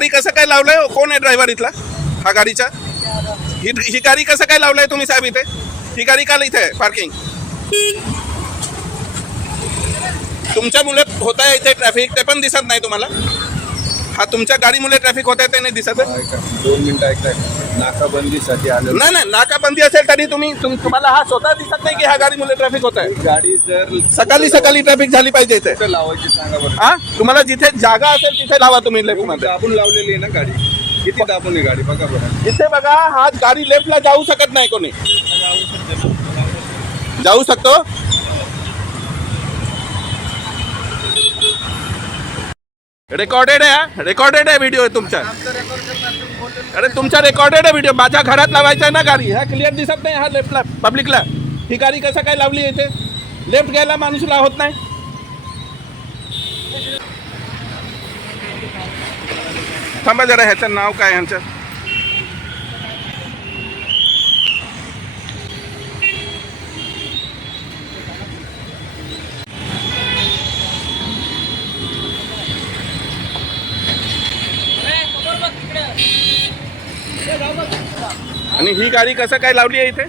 गाडी कसं काय लावलंय? कोण आहे ड्रायव्हर इथला हा गाडीचा? ही गाडी कसं काय लावलंय तुम्ही साहेब इथे? ही गाडी का इथे आहे पार्किंग? तुमच्यामुळे होत आहे इथे ट्रॅफिक, ते पण दिसत नाही तुम्हाला? हा तुमच्या गाडीमुळे ट्रॅफिक होत आहे ते नाही दिसत? 2 मिनिटं ऐकताय, नाकाबंदीसाठी आलं. नाही नाकाबंदी असेल तरी तुम्हाला हा स्वतः दिसत नाही की ह्या गाडीमुळे ट्रॅफिक होत आहे? गाडी जर सकाळी ट्रॅफिक झाली पाहिजे इथे. कुठं लावायची सांगा बरं. हा तुम्हाला जिथे जागा असेल तिथे लावा तुम्ही लेफ्ट मध्ये. दाबून लावलेली आहे ना गाडी, किती दाबून आहे गाडी बघा बरं. इथे बघा, हा गाडी लेफ्टला जाऊ शकत नाही, कोणी जाऊ शकतो? रेकॉर्डेड आहे व्हिडिओ तुमचा. अरे तुमचा रेकॉर्डेड आहे व्हिडिओ. माझ्या घरात लावायचा आहे ना गाडी, हा क्लिअर दिसत नाही हा लेफ्टला पब्लिकला. ही गाडी कसं काय लावली इथे? लेफ्ट घ्यायला माणूसला होत नाही? थांबा जरा, ह्याचं नाव काय ह्यांचं? आणि ही गाडी कसं काय लावली आहे इथे?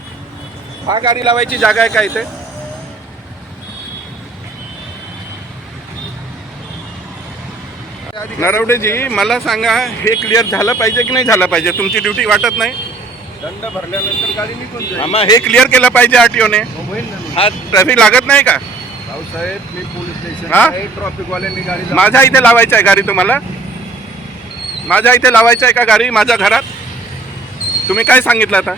हा गाडी लावायची जागा आहे का इथे? नरवडेजी मला सांगा, हे क्लिअर झालं पाहिजे की नाही झालं पाहिजे? तुमची ड्युटी वाटत नाही? दंड भरल्यानंतर गाडी निघून जाईल. मग हे क्लिअर केलं पाहिजे आरटीओने. हा ट्रॅफिक लागत नाही का? साहेब मी पोलीस स्टेशन हा? आहे, ट्रॅफिकवाल्यांनी गाडी माझ्या इथे लावायचं आहे गाडी तुम्हाला? माझ्या इथे लावायचं आहे का गाडी? माझ्या घरात? तुम्ही काय सांगितलं आता?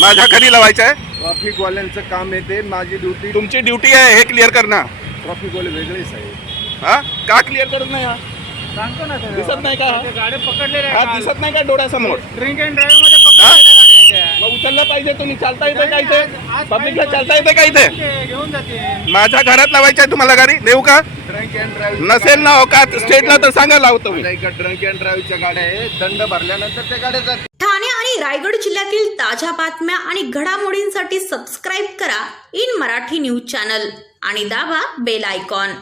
माझ्या घरी लावायचं आहे? ट्रॅफिकवाल्यांचं काम येते, माझी ड्युटी. तुमची ड्युटी आहे हे क्लिअर करणं. ट्रॅफिकवाले वेगळेच आहे. हा का क्लिअर करत नाही? हा सांगतो ना सर, दिसत नाही का? गाडी पकडलेल्या हा दिसत नाही का डोळ्यासमोर? ड्रिंक अँड ड्राईव्ह मध्ये पकडलेल्या गाड्या आहेत त्या. मग उचललं पाहिजे. तुम्ही चालता येते का इथे? पब्लिकला चालता येते का इथे? ते घेऊन जाते. माझ्या घरात लावायची आहे तुम्हाला गाडी? देऊ का? ड्रंक अँड ड्राईव्ह नसेल ना औकात स्टेटला तर सांगा, लावतो मी. ड्रंक अँड ड्राईव्हच्या गाड्या आहे, दंड भरल्यानंतर त्या गाड्या जातात. ठाणे आणि रायगड जिल्ह्यातील ताज्या बातम्या आणि घडामोडींसाठी सबस्क्राईब करा इन मराठी न्यूज चॅनल आणि दाबा बेल आयकॉन.